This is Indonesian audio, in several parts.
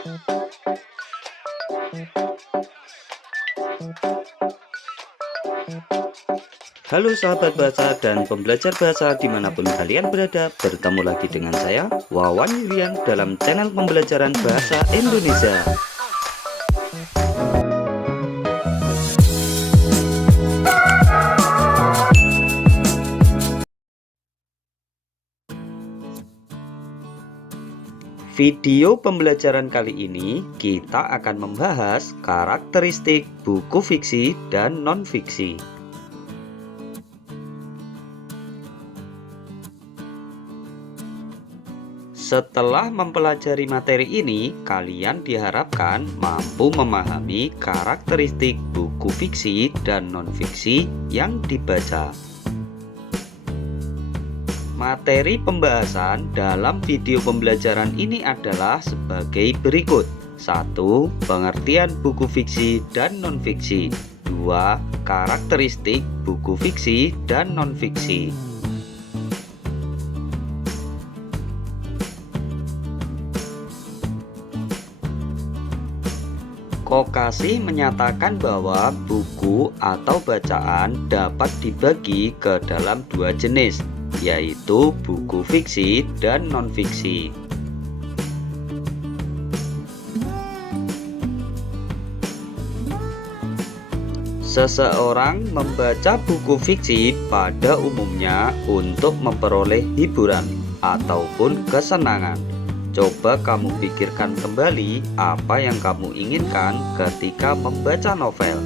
Halo sahabat baca dan pembelajar bahasa dimanapun kalian berada, bertemu lagi dengan saya Wawan Yulian dalam channel pembelajaran bahasa Indonesia. Video pembelajaran kali ini kita akan membahas karakteristik buku fiksi dan non-fiksi. Setelah mempelajari materi ini, kalian diharapkan mampu memahami karakteristik buku fiksi dan non-fiksi yang dibaca. Materi pembahasan dalam video pembelajaran ini adalah sebagai berikut. 1. Pengertian buku fiksi dan non-fiksi. 2. Karakteristik buku fiksi dan non-fiksi. Kokasi menyatakan bahwa buku atau bacaan dapat dibagi ke dalam dua jenis, yaitu buku fiksi dan non-fiksi. Seseorang membaca buku fiksi pada umumnya untuk memperoleh hiburan ataupun kesenangan. Coba kamu pikirkan kembali apa yang kamu inginkan ketika membaca novel.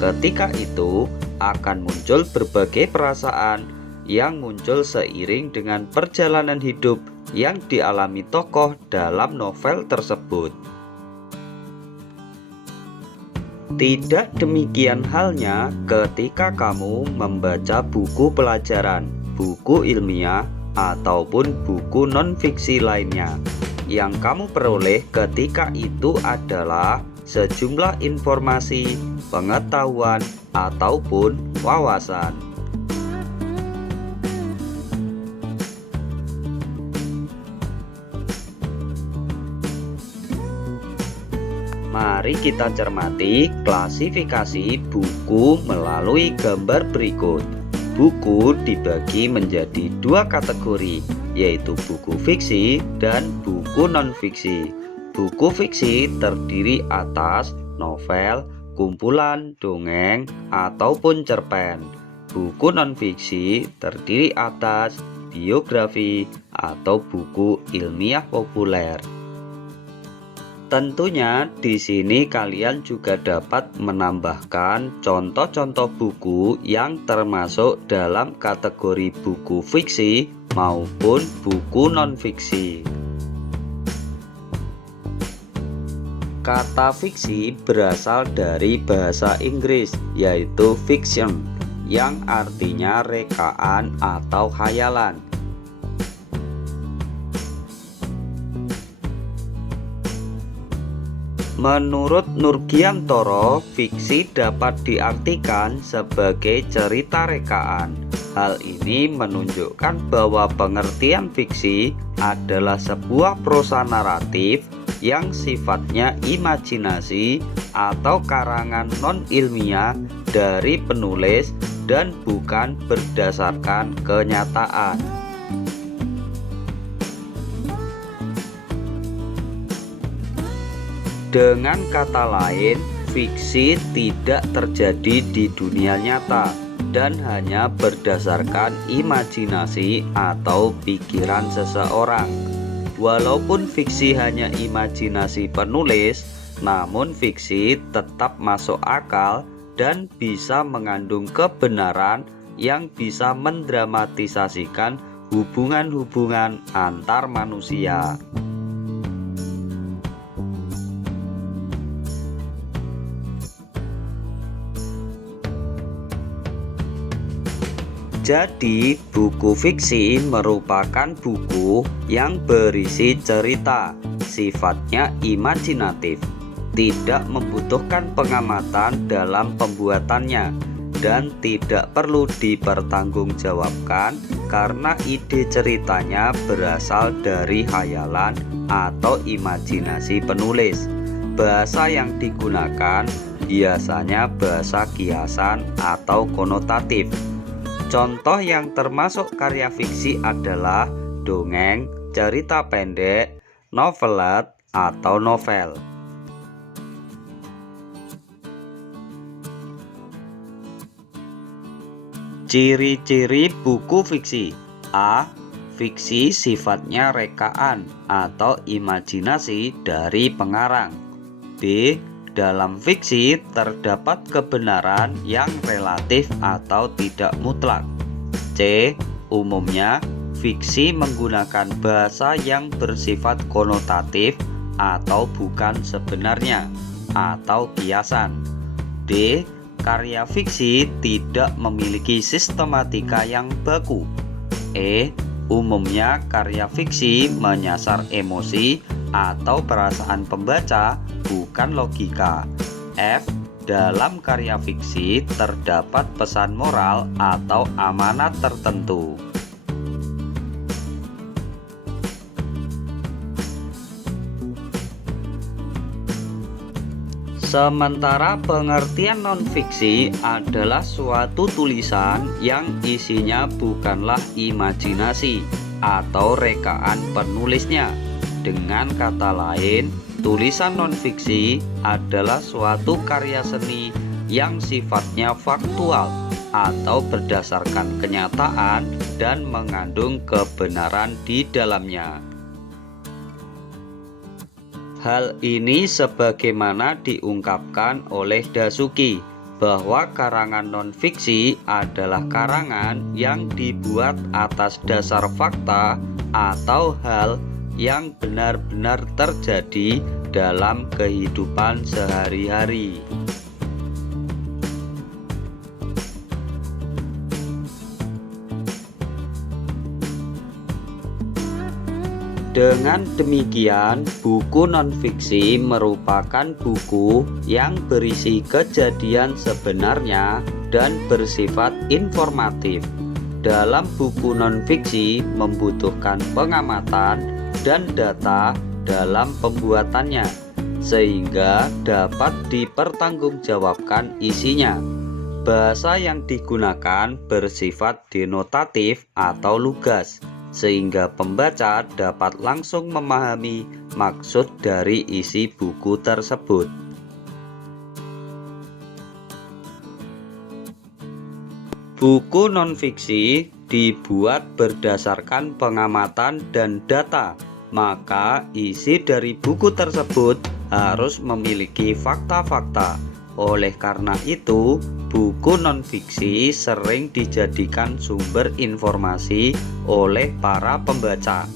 Ketika itu akan muncul berbagai perasaan yang muncul seiring dengan perjalanan hidup yang dialami tokoh dalam novel tersebut. Tidak demikian halnya ketika kamu membaca buku pelajaran, buku ilmiah, ataupun buku non-fiksi lainnya. Yang kamu peroleh ketika itu adalah sejumlah informasi, pengetahuan, ataupun wawasan. Mari kita cermati klasifikasi buku melalui gambar berikut. Buku dibagi menjadi dua kategori, yaitu buku fiksi dan buku non-fiksi. Buku fiksi terdiri atas novel, kumpulan dongeng, ataupun cerpen. Buku non-fiksi terdiri atas biografi atau buku ilmiah populer. Tentunya di sini kalian juga dapat menambahkan contoh-contoh buku yang termasuk dalam kategori buku fiksi maupun buku non-fiksi. Kata fiksi berasal dari bahasa Inggris, yaitu fiction, yang artinya rekaan atau khayalan. Menurut Nurgiantoro, fiksi dapat diartikan sebagai cerita rekaan. Hal ini menunjukkan bahwa pengertian fiksi adalah sebuah prosa naratif yang sifatnya imajinasi atau karangan non-ilmiah dari penulis dan bukan berdasarkan kenyataan. Dengan kata lain, fiksi tidak terjadi di dunia nyata dan hanya berdasarkan imajinasi atau pikiran seseorang. Walaupun fiksi hanya imajinasi penulis, namun fiksi tetap masuk akal dan bisa mengandung kebenaran yang bisa mendramatisasikan hubungan-hubungan antar manusia. Jadi, buku fiksi merupakan buku yang berisi cerita, sifatnya imajinatif, tidak membutuhkan pengamatan dalam pembuatannya. dan tidak perlu dipertanggungjawabkan karena ide ceritanya berasal dari hayalan atau imajinasi penulis. Bahasa yang digunakan biasanya bahasa kiasan atau konotatif. Contoh yang termasuk karya fiksi adalah dongeng, cerita pendek, novelet, atau novel. Ciri-ciri buku fiksi. A. Fiksi sifatnya rekaan atau imajinasi dari pengarang. B. Dalam fiksi terdapat kebenaran yang relatif atau tidak mutlak. C. Umumnya fiksi menggunakan bahasa yang bersifat konotatif atau bukan sebenarnya atau kiasan. D. Karya fiksi tidak memiliki sistematika yang baku. E. Umumnya karya fiksi menyasar emosi atau perasaan pembaca, bukan logika. F. Dalam karya fiksi terdapat pesan moral atau amanat tertentu. Sementara pengertian non-fiksi adalah suatu tulisan yang isinya bukanlah imajinasi atau rekaan penulisnya. Dengan kata lain, tulisan non-fiksi adalah suatu karya seni yang sifatnya faktual atau berdasarkan kenyataan dan mengandung kebenaran di dalamnya. Hal ini sebagaimana diungkapkan oleh Dasuki bahwa karangan non-fiksi adalah karangan yang dibuat atas dasar fakta atau hal yang benar-benar terjadi dalam kehidupan sehari-hari. Dengan demikian, buku non-fiksi merupakan buku yang berisi kejadian sebenarnya dan bersifat informatif. Dalam buku non-fiksi membutuhkan pengamatan dan data dalam pembuatannya, sehingga dapat dipertanggungjawabkan isinya. Bahasa yang digunakan bersifat denotatif atau lugas, sehingga pembaca dapat langsung memahami maksud dari isi buku tersebut. Buku non-fiksi dibuat berdasarkan pengamatan dan data, maka isi dari buku tersebut harus memiliki fakta-fakta. Oleh karena itu, buku non-fiksi sering dijadikan sumber informasi oleh para pembaca.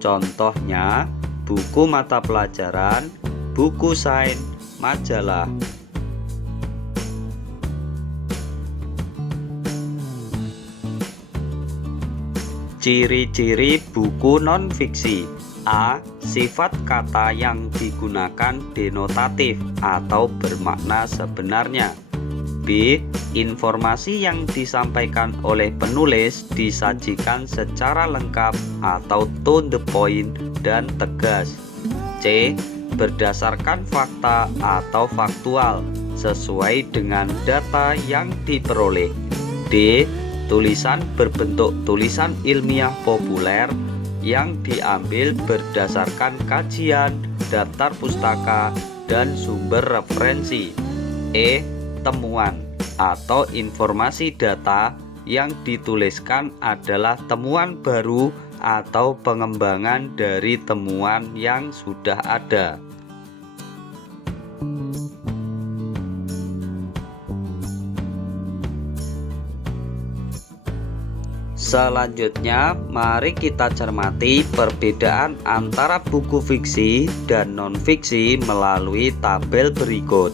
Contohnya, buku mata pelajaran, buku sains, majalah. Ciri-ciri buku non-fiksi. A. Sifat kata yang digunakan denotatif atau bermakna sebenarnya. B. Informasi yang disampaikan oleh penulis disajikan secara lengkap atau to the point dan tegas. C. Berdasarkan fakta atau faktual sesuai dengan data yang diperoleh. D. Tulisan berbentuk tulisan ilmiah populer yang diambil berdasarkan kajian, daftar pustaka, dan sumber referensi. E. Temuan atau informasi data yang dituliskan adalah temuan baru atau pengembangan dari temuan yang sudah ada. Selanjutnya, mari kita cermati perbedaan antara buku fiksi dan non-fiksi melalui tabel berikut.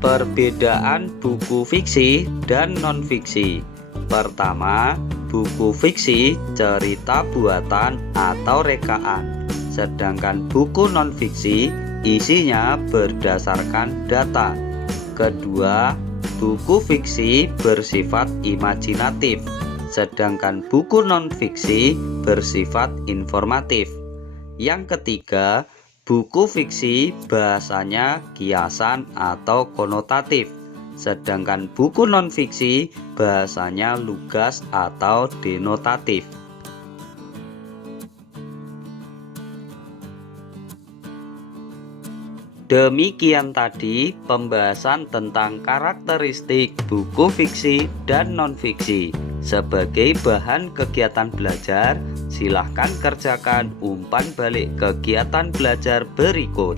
Perbedaan buku fiksi dan non-fiksi. Pertama, buku fiksi cerita buatan atau rekaan, sedangkan buku non-fiksi isinya berdasarkan data. Kedua, buku fiksi bersifat imajinatif, sedangkan buku non-fiksi bersifat informatif. Yang ketiga, buku fiksi bahasanya kiasan atau konotatif, sedangkan buku non-fiksi bahasanya lugas atau denotatif. Demikian tadi pembahasan tentang karakteristik buku fiksi dan non-fiksi. Sebagai bahan kegiatan belajar, silahkan kerjakan umpan balik kegiatan belajar berikut.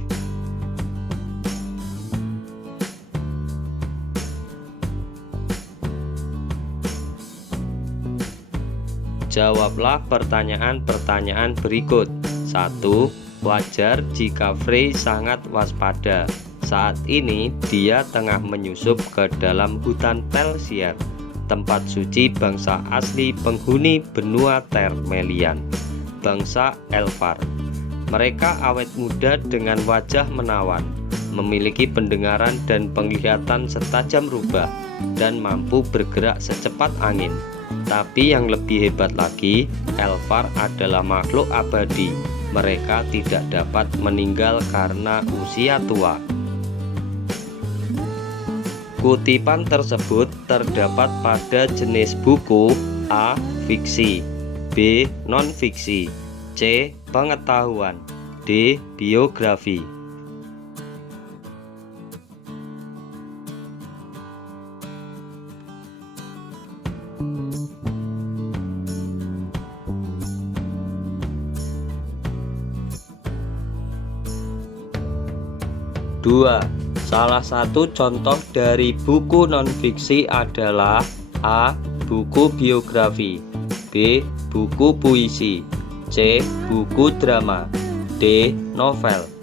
Jawablah pertanyaan-pertanyaan berikut. 1. Wajar jika Frey sangat waspada. Saat ini dia tengah menyusup ke dalam hutan Telsier, tempat suci bangsa asli penghuni benua Termelian, bangsa Elfar. Mereka awet muda dengan wajah menawan, memiliki pendengaran dan penglihatan setajam rubah, dan mampu bergerak secepat angin. Tapi yang lebih hebat lagi, Elfar adalah makhluk abadi. Mereka tidak dapat meninggal karena usia tua. Kutipan tersebut terdapat pada jenis buku A. Fiksi, B. Non-fiksi, C. Pengetahuan, D. Biografi. Dua. Salah satu contoh dari buku non-fiksi adalah A. Buku biografi, B. Buku puisi, C. Buku drama, D. Novel.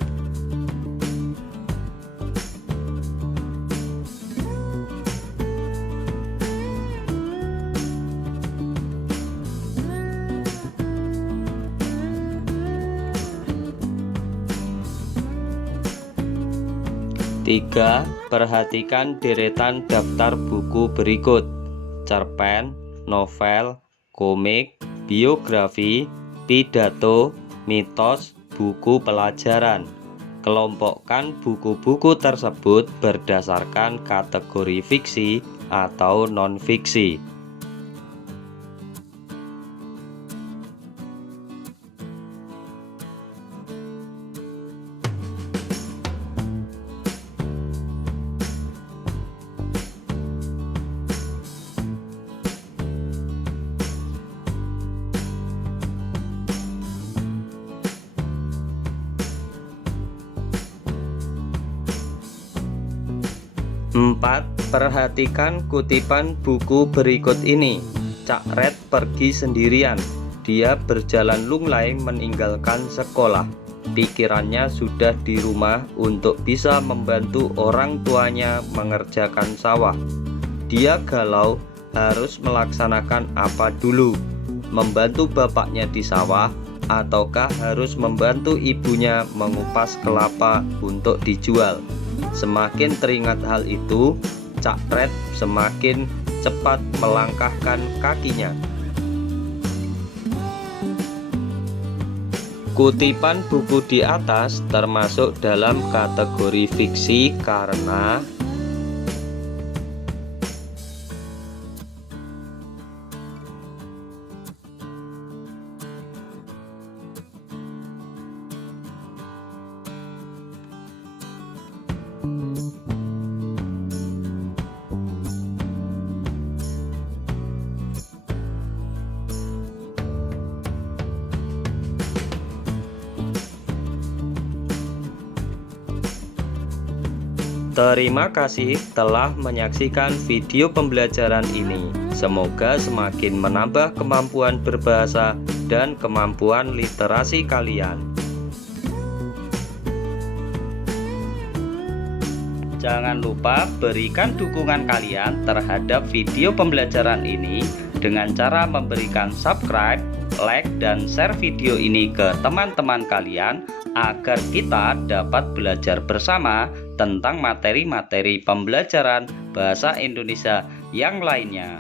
Tiga. Perhatikan deretan daftar buku berikut: cerpen, novel, komik, biografi, pidato, mitos, buku pelajaran. Kelompokkan buku-buku tersebut berdasarkan kategori fiksi atau non-fiksi. Empat. Perhatikan kutipan buku berikut ini. Cak Red pergi sendirian. Dia berjalan lunglai meninggalkan sekolah. Pikirannya sudah di rumah untuk bisa membantu orang tuanya mengerjakan sawah. Dia galau harus melaksanakan apa dulu, membantu bapaknya di sawah ataukah harus membantu ibunya mengupas kelapa untuk dijual. Semakin teringat hal itu, Cak Red semakin cepat melangkahkan kakinya. Kutipan buku di atas termasuk dalam kategori fiksi karena Terima kasih telah menyaksikan video pembelajaran ini. Semoga semakin menambah kemampuan berbahasa dan kemampuan literasi kalian. Jangan lupa berikan dukungan kalian terhadap video pembelajaran ini dengan cara memberikan subscribe, like, dan share video ini ke teman-teman kalian agar kita dapat belajar bersama tentang materi-materi pembelajaran bahasa Indonesia yang lainnya.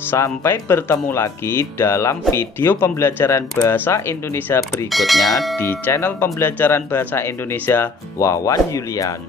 Sampai bertemu lagi dalam video pembelajaran bahasa Indonesia berikutnya di channel pembelajaran bahasa Indonesia Wawan Yulian.